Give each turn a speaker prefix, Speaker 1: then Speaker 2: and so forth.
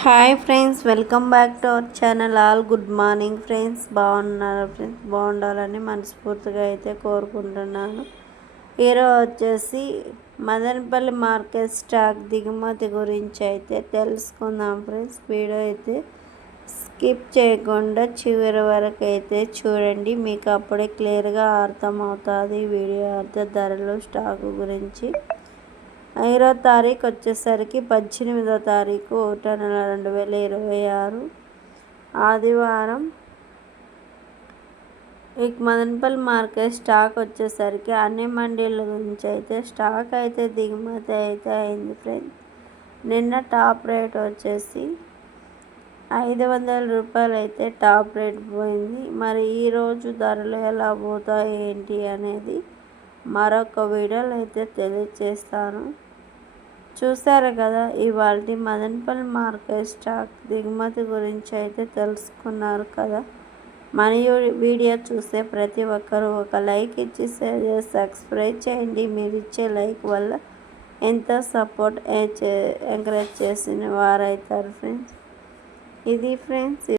Speaker 1: Hi friends welcome back to our channel. All good morning friends. బాగున్నారు friends? బాగుండాలని మనస్ఫూర్తిగా అయితే కోరుకుంటున్నాను. ఈరోజు వచ్చేసి మదనపల్లి మార్కెట్ స్టాక్ దిగుమతి గురించి అయితే తెలుసుకుందాం ఫ్రెండ్స్. వీడియో అయితే స్కిప్ చేయకుండా చివరి వరకు అయితే చూడండి. మీకు అప్పుడే క్లియర్గా అర్థమవుతుంది వీడియో అర్థ ధరలు స్టాక్ గురించి. ఐదో తారీఖు వచ్చేసరికి పద్దెనిమిదో తారీఖు ఒకటో నెల రెండు వేల ఇరవై ఆరు. ఆదివారం ఈ మదనపల్లి మార్కెట్ స్టాక్ వచ్చేసరికి అన్ని మండీల గురించి అయితే స్టాక్ అయితే దిగుమతి అయితే అయింది ఫ్రెండ్స్. నిన్న టాప్ రేట్ వచ్చేసి ఐదు వందల రూపాయలు అయితే టాప్ రేట్ పోయింది. మరి ఈరోజు ధరలు ఎలా పోతాయి ఏంటి అనేది మరొక వీడియోలో అయితే తెలియజేస్తాను చూసారు కదా ఇవాళ మదనపల్లి మార్కెట్ స్టాక్ దిగుమతి గురించి అయితే తెలుసుకున్నారు కదా. మన వీడియో చూసే ప్రతి ఒక్కరూ ఒక లైక్ ఇచ్చి షేర్ చేసి సబ్స్క్రైబ్ చేయండి. మీరు ఇచ్చే లైక్ వల్ల ఎంతో సపోర్ట్ ఎంకరేజ్ చేసిన వారైతారు ఫ్రెండ్స్. ఇది ఫ్రెండ్స్